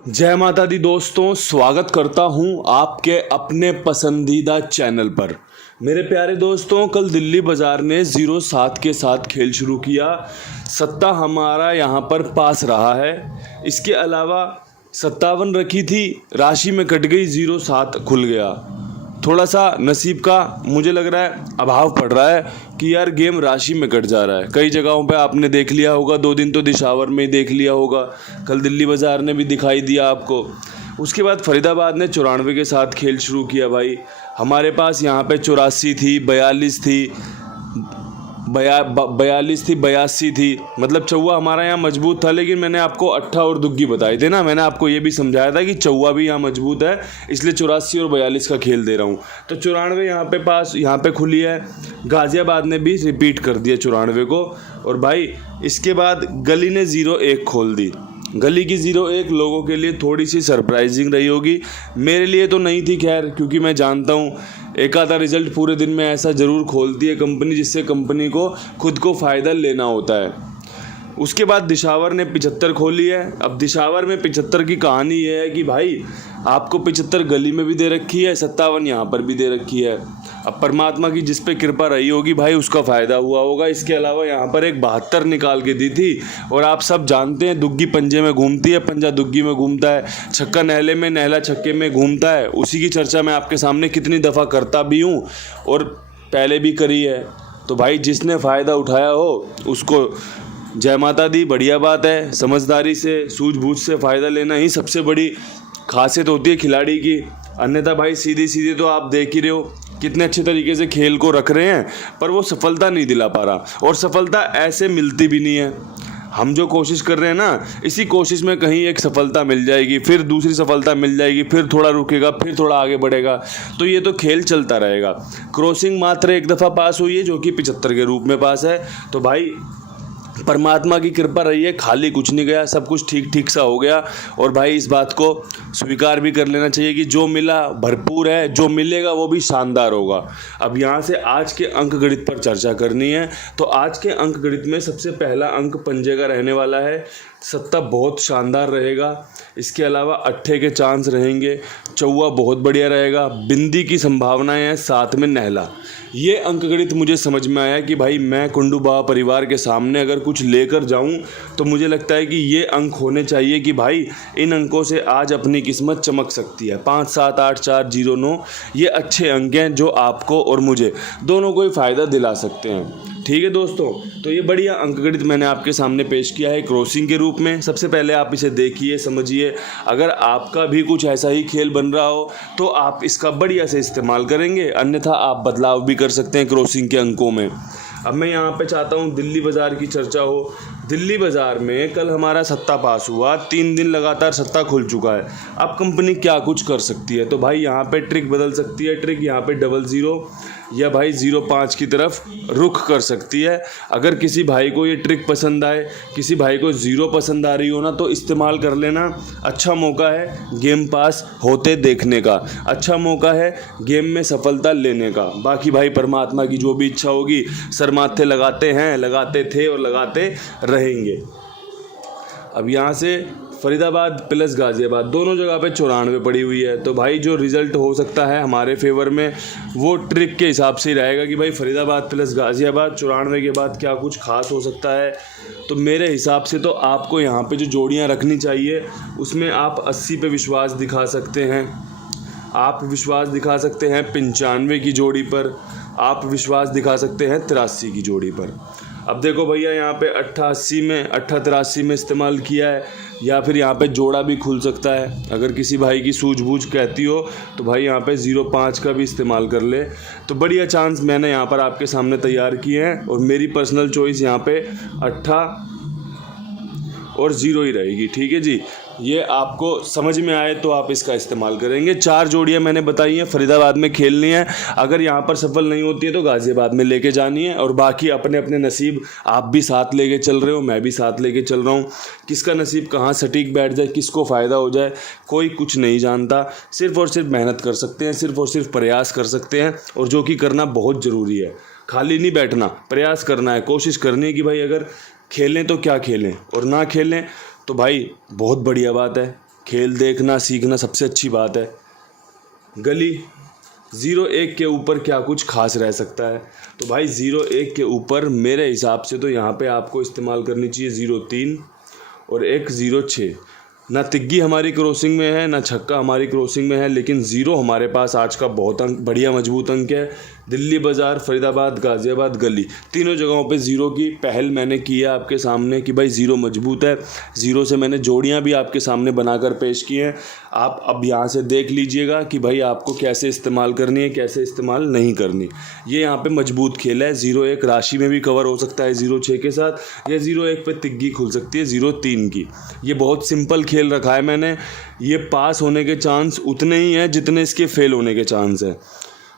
जय माता दी दोस्तों, स्वागत करता हूं आपके अपने पसंदीदा चैनल पर। मेरे प्यारे दोस्तों, कल दिल्ली बाज़ार ने 0-7 के साथ खेल शुरू किया। सत्ता हमारा यहां पर पास रहा है। इसके अलावा 57 रखी थी, राशि में कट गई, 0-7 खुल गया। थोड़ा सा नसीब का मुझे लग रहा है अभाव पड़ रहा है कि यार गेम राशि में कट जा रहा है। कई जगहों पे आपने देख लिया होगा, 2 दिन तो दिशावर में ही देख लिया होगा, कल दिल्ली बाज़ार ने भी दिखाई दिया आपको। उसके बाद फरीदाबाद ने 94 के साथ खेल शुरू किया। भाई हमारे पास यहाँ पे 84 थी, 42 थी, 42 थी, 82 थी, मतलब चौवा हमारा यहाँ मजबूत था। लेकिन मैंने आपको अट्ठा और दुग्गी बताए थे ना, मैंने आपको ये भी समझाया था कि चौवा भी यहाँ मजबूत है, इसलिए 84 और 42 का खेल दे रहा हूँ। तो 94 यहाँ पे खुली है। गाज़ियाबाद ने भी रिपीट कर दिया 94 को। और भाई इसके बाद गली ने 0-1 खोल दी। गली की 0-1 लोगों के लिए थोड़ी सी सरप्राइजिंग रही होगी, मेरे लिए तो नहीं थी खैर, क्योंकि मैं जानता हूँ एक आधा रिजल्ट पूरे दिन में ऐसा ज़रूर खोलती है कंपनी जिससे कंपनी को खुद को फ़ायदा लेना होता है। उसके बाद दिशावर ने 75 खोली है। अब दिशावर में 75 की कहानी ये है कि भाई आपको 75 गली में भी दे रखी है, 57 यहाँ पर भी दे रखी है। अब परमात्मा की जिस पे कृपा रही होगी भाई उसका फ़ायदा हुआ होगा। इसके अलावा यहाँ पर एक 72 निकाल के दी थी। और आप सब जानते हैं दुग्गी पंजे में घूमती है, पंजा दुग्गी में घूमता है, छक्का नहले में, नहला छक्के में घूमता है। उसी की चर्चा मैं आपके सामने कितनी दफ़ा करता भी हूँ और पहले भी करी है। तो भाई जिसने फ़ायदा उठाया हो उसको जय माता दी, बढ़िया बात है। समझदारी से, सूझबूझ से फ़ायदा लेना ही सबसे बड़ी खासियत होती है खिलाड़ी की। अन्यथा भाई सीधी सीधी तो आप देख ही रहे हो कितने अच्छे तरीके से खेल को रख रहे हैं, पर वो सफलता नहीं दिला पा रहा। और सफलता ऐसे मिलती भी नहीं है। हम जो कोशिश कर रहे हैं ना, इसी कोशिश में कहीं एक सफलता मिल जाएगी, फिर दूसरी सफलता मिल जाएगी, फिर थोड़ा रुकेगा, फिर थोड़ा आगे बढ़ेगा। तो ये तो खेल चलता रहेगा। क्रॉसिंग मात्र एक दफ़ा पास हुई है, जो कि 75 के रूप में पास है। तो भाई परमात्मा की कृपा रही है, खाली कुछ नहीं गया, सब कुछ ठीक ठीक सा हो गया। और भाई इस बात को स्वीकार भी कर लेना चाहिए कि जो मिला भरपूर है, जो मिलेगा वो भी शानदार होगा। अब यहाँ से आज के अंक गणित पर चर्चा करनी है। तो आज के अंक गणित में सबसे पहला अंक पंजे का रहने वाला है। सत्ता बहुत शानदार रहेगा। इसके अलावा अट्ठे के चांस रहेंगे, चौवा बहुत बढ़िया रहेगा, बिंदी की संभावनाएं हैं, साथ में नहला। ये अंकगणित मुझे समझ में आया कि भाई मैं कुंडू बाबा परिवार के सामने अगर कुछ लेकर जाऊं तो मुझे लगता है कि ये अंक होने चाहिए कि भाई इन अंकों से आज अपनी किस्मत चमक सकती है। 5, 7, 8, 4, 0, 9 ये अच्छे अंक हैं जो आपको और मुझे दोनों को ही फ़ायदा दिला सकते हैं। ठीक है दोस्तों, तो ये बढ़िया अंकगणित मैंने आपके सामने पेश किया है क्रॉसिंग के रूप में। सबसे पहले आप इसे देखिए, समझिए। अगर आपका भी कुछ ऐसा ही खेल बन रहा हो तो आप इसका बढ़िया से इस्तेमाल करेंगे, अन्यथा आप बदलाव भी कर सकते हैं क्रॉसिंग के अंकों में। अब मैं यहाँ पे चाहता हूँ दिल्ली बाज़ार की चर्चा हो। दिल्ली बाज़ार में कल हमारा सत्ता पास हुआ, 3 दिन लगातार सत्ता खुल चुका है। अब कंपनी क्या कुछ कर सकती है? तो भाई यहाँ पे ट्रिक बदल सकती है। ट्रिक यहाँ पे 00 या भाई 05 की तरफ रुख कर सकती है। अगर किसी भाई को ये ट्रिक पसंद आए, किसी भाई को 0 पसंद आ रही हो ना, तो इस्तेमाल कर लेना। अच्छा मौका है गेम पास होते देखने का, अच्छा मौका है गेम में सफलता लेने का। बाकी भाई परमात्मा की जो भी इच्छा होगी, सर माथे लगाते हैं, लगाते थे और लगाते रहेंगे। अब यहाँ से फरीदाबाद प्लस गाज़ियाबाद दोनों जगह पे 94 पड़ी हुई है। तो भाई जो रिज़ल्ट हो सकता है हमारे फेवर में वो ट्रिक के हिसाब से ही रहेगा कि भाई फरीदाबाद प्लस गाज़ियाबाद 94 के बाद क्या कुछ खास हो सकता है। तो मेरे हिसाब से तो आपको यहाँ पे जो जोड़ियाँ रखनी चाहिए उसमें आप 80 पे विश्वास दिखा सकते हैं, आप विश्वास दिखा सकते हैं 95 की जोड़ी पर, आप विश्वास दिखा सकते हैं 83 की जोड़ी पर। अब देखो भैया यहाँ पे 88 में, 83 में इस्तेमाल किया है, या फिर यहाँ पे जोड़ा भी खुल सकता है। अगर किसी भाई की सूझबूझ कहती हो तो भाई यहाँ पे 05 का भी इस्तेमाल कर ले। तो बढ़िया चांस मैंने यहाँ पर आपके सामने तैयार किए हैं और मेरी पर्सनल चॉइस यहाँ पे 8 और 0 ही रहेगी। ठीक है जी, ये आपको समझ में आए तो आप इसका इस्तेमाल करेंगे। 4 जोड़ियां मैंने बताई हैं, फरीदाबाद में खेलनी है। अगर यहाँ पर सफल नहीं होती है तो गाज़ियाबाद में लेके जानी है। और बाकी अपने अपने नसीब आप भी साथ लेके चल रहे हो, मैं भी साथ लेके चल रहा हूँ। किसका नसीब कहाँ सटीक बैठ जाए, किसको फ़ायदा हो जाए, कोई कुछ नहीं जानता। सिर्फ और सिर्फ मेहनत कर सकते हैं, सिर्फ और सिर्फ प्रयास कर सकते हैं, और जो कि करना बहुत ज़रूरी है। खाली नहीं बैठना, प्रयास करना है, कोशिश करनी है कि भाई अगर खेलें तो क्या खेलें, और ना खेलें तो भाई बहुत बढ़िया बात है, खेल देखना सीखना सबसे अच्छी बात है। गली 0-1 के ऊपर क्या कुछ खास रह सकता है? तो भाई 0-1 के ऊपर मेरे हिसाब से तो यहाँ पे आपको इस्तेमाल करनी चाहिए 0-3 और एक 0-6। ना तिग्गी हमारी क्रॉसिंग में है, ना छक्का हमारी क्रॉसिंग में है, लेकिन 0 हमारे पास आज का बहुत बढ़िया मजबूत अंक है। दिल्ली बाज़ार, फरीदाबाद, गाज़ियाबाद, गली, तीनों जगहों पे 0 की पहल मैंने की है आपके सामने कि भाई 0 मजबूत है। 0 से मैंने जोड़ियां भी आपके सामने बनाकर पेश की हैं। आप अब यहाँ से देख लीजिएगा कि भाई आपको कैसे इस्तेमाल करनी है, कैसे इस्तेमाल नहीं करनी। ये यहाँ पे मजबूत खेल है। 0-1 राशि में भी कवर हो सकता है 0-6 के साथ, या 0-1 पे तिग्गी खुल सकती है 0-3 की। ये बहुत सिंपल खेल रखा है मैंने। ये पास होने के चांस उतने ही हैं जितने इसके फेल होने के चांस हैं।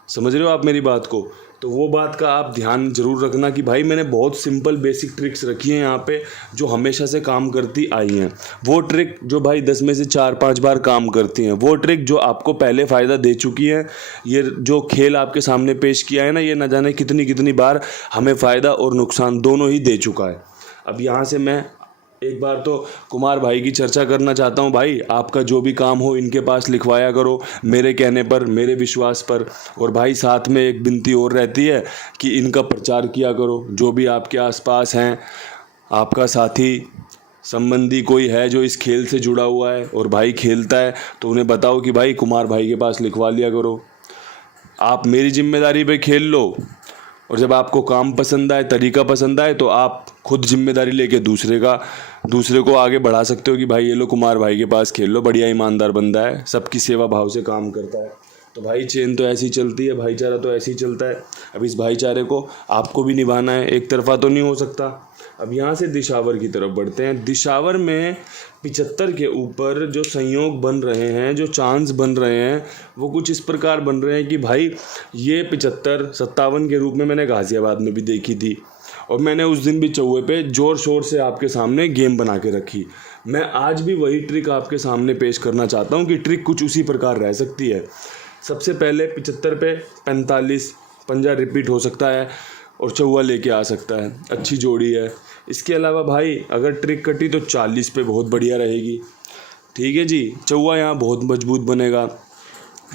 समझ रहे हो आप मेरी बात को? तो वो बात का आप ध्यान ज़रूर रखना कि भाई मैंने बहुत सिंपल बेसिक ट्रिक्स रखी हैं यहाँ पे जो हमेशा से काम करती आई हैं। वो ट्रिक जो भाई 10 में से 4-5 बार काम करती हैं, वो ट्रिक जो आपको पहले फ़ायदा दे चुकी हैं। ये जो खेल आपके सामने पेश किया है ना, ये न जाने कितनी कितनी बार हमें फ़ायदा और नुकसान दोनों ही दे चुका है। अब यहाँ से मैं एक बार तो कुमार भाई की चर्चा करना चाहता हूँ। भाई आपका जो भी काम हो इनके पास लिखवाया करो, मेरे कहने पर, मेरे विश्वास पर। और भाई साथ में एक विनती और रहती है कि इनका प्रचार किया करो। जो भी आपके आसपास हैं, आपका साथी संबंधी कोई है जो इस खेल से जुड़ा हुआ है और भाई खेलता है, तो उन्हें बताओ कि भाई कुमार भाई के पास लिखवा लिया करो। आप मेरी जिम्मेदारी पे खेल लो, और जब आपको काम पसंद आए, तरीका पसंद आए, तो आप खुद जिम्मेदारी लेके दूसरे को आगे बढ़ा सकते हो कि भाई ये लो कुमार भाई के पास खेल लो, बढ़िया ईमानदार बंदा है, सबकी सेवा भाव से काम करता है। तो भाई चेन तो ऐसी चलती है, भाईचारा तो ऐसे ही चलता है। अब इस भाईचारे को आपको भी निभाना है, एक तरफा तो नहीं हो सकता। अब यहाँ से दिशावर की तरफ बढ़ते हैं। दिशावर में 75 के ऊपर जो संयोग बन रहे हैं, जो चांस बन रहे हैं, वो कुछ इस प्रकार बन रहे हैं कि भाई ये 75-57 के रूप में मैंने गाज़ियाबाद में भी देखी थी, और मैंने उस दिन भी चौवे पे ज़ोर शोर से आपके सामने गेम बना के रखी। मैं आज भी वही ट्रिक आपके सामने पेश करना चाहता हूँ कि ट्रिक कुछ उसी प्रकार रह सकती है। सबसे पहले 75 पे 45 पंजा रिपीट हो सकता है और चौवा लेके आ सकता है, अच्छी जोड़ी है। इसके अलावा भाई अगर ट्रिक कटी तो 40 पे बहुत बढ़िया रहेगी। ठीक है जी, चौवा यहाँ बहुत मजबूत बनेगा।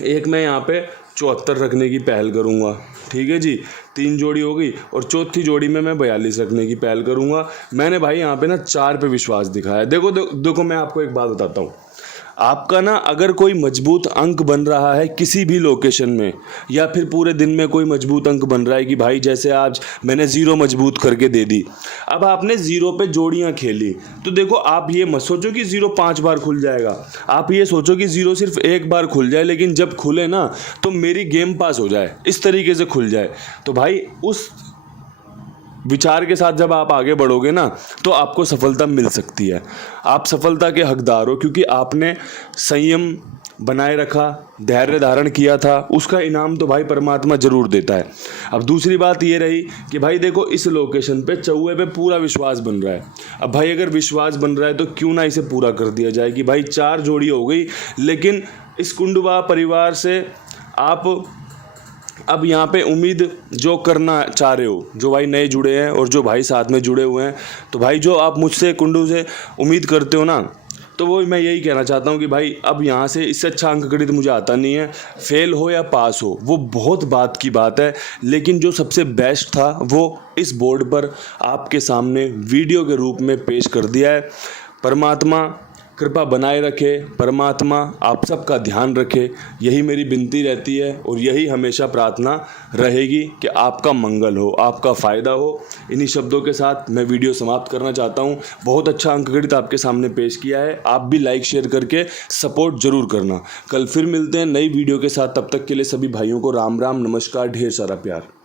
एक मैं यहाँ पे 74 रखने की पहल करूँगा। ठीक है जी, 3 जोड़ी हो गई, और चौथी जोड़ी में मैं 42 रखने की पहल करूँगा। मैंने भाई यहाँ पे ना 4 पे विश्वास दिखाया। देखो मैं आपको एक बात बताता हूँ। आपका ना अगर कोई मजबूत अंक बन रहा है किसी भी लोकेशन में, या फिर पूरे दिन में कोई मजबूत अंक बन रहा है कि भाई जैसे आज मैंने 0 मजबूत करके दे दी, अब आपने 0 पे जोड़ियां खेली, तो देखो आप ये मत सोचो कि 0 5 बार खुल जाएगा। आप ये सोचो कि 0 सिर्फ 1 बार खुल जाए, लेकिन जब खुले ना तो मेरी गेम पास हो जाए, इस तरीके से खुल जाए। तो भाई उस विचार के साथ जब आप आगे बढ़ोगे ना, तो आपको सफलता मिल सकती है। आप सफलता के हकदार हो क्योंकि आपने संयम बनाए रखा, धैर्य धारण किया था। उसका इनाम तो भाई परमात्मा जरूर देता है। अब दूसरी बात ये रही कि भाई देखो इस लोकेशन पे चौवे पे पूरा विश्वास बन रहा है। अब भाई अगर विश्वास बन रहा है तो क्यों ना इसे पूरा कर दिया जाए कि भाई 4 जोड़ी हो गई, लेकिन इस कुंडवा परिवार से आप अब यहाँ पे उम्मीद जो करना चाह रहे हो, जो भाई नए जुड़े हैं और जो भाई साथ में जुड़े हुए हैं, तो भाई जो आप मुझसे कुंडू से उम्मीद करते हो ना, तो वो मैं यही कहना चाहता हूँ कि भाई अब यहाँ से इससे अच्छा अंक गणित मुझे आता नहीं है। फेल हो या पास हो वो बहुत बात की बात है, लेकिन जो सबसे बेस्ट था वो इस बोर्ड पर आपके सामने वीडियो के रूप में पेश कर दिया है। परमात्मा कृपा बनाए रखे, परमात्मा आप सबका ध्यान रखे, यही मेरी विनती रहती है और यही हमेशा प्रार्थना रहेगी कि आपका मंगल हो, आपका फ़ायदा हो। इन्हीं शब्दों के साथ मैं वीडियो समाप्त करना चाहता हूँ। बहुत अच्छा अंकगणित आपके सामने पेश किया है। आप भी लाइक शेयर करके सपोर्ट ज़रूर करना। कल फिर मिलते हैं नई वीडियो के साथ। तब तक के लिए सभी भाइयों को राम राम, नमस्कार, ढेर सारा प्यार।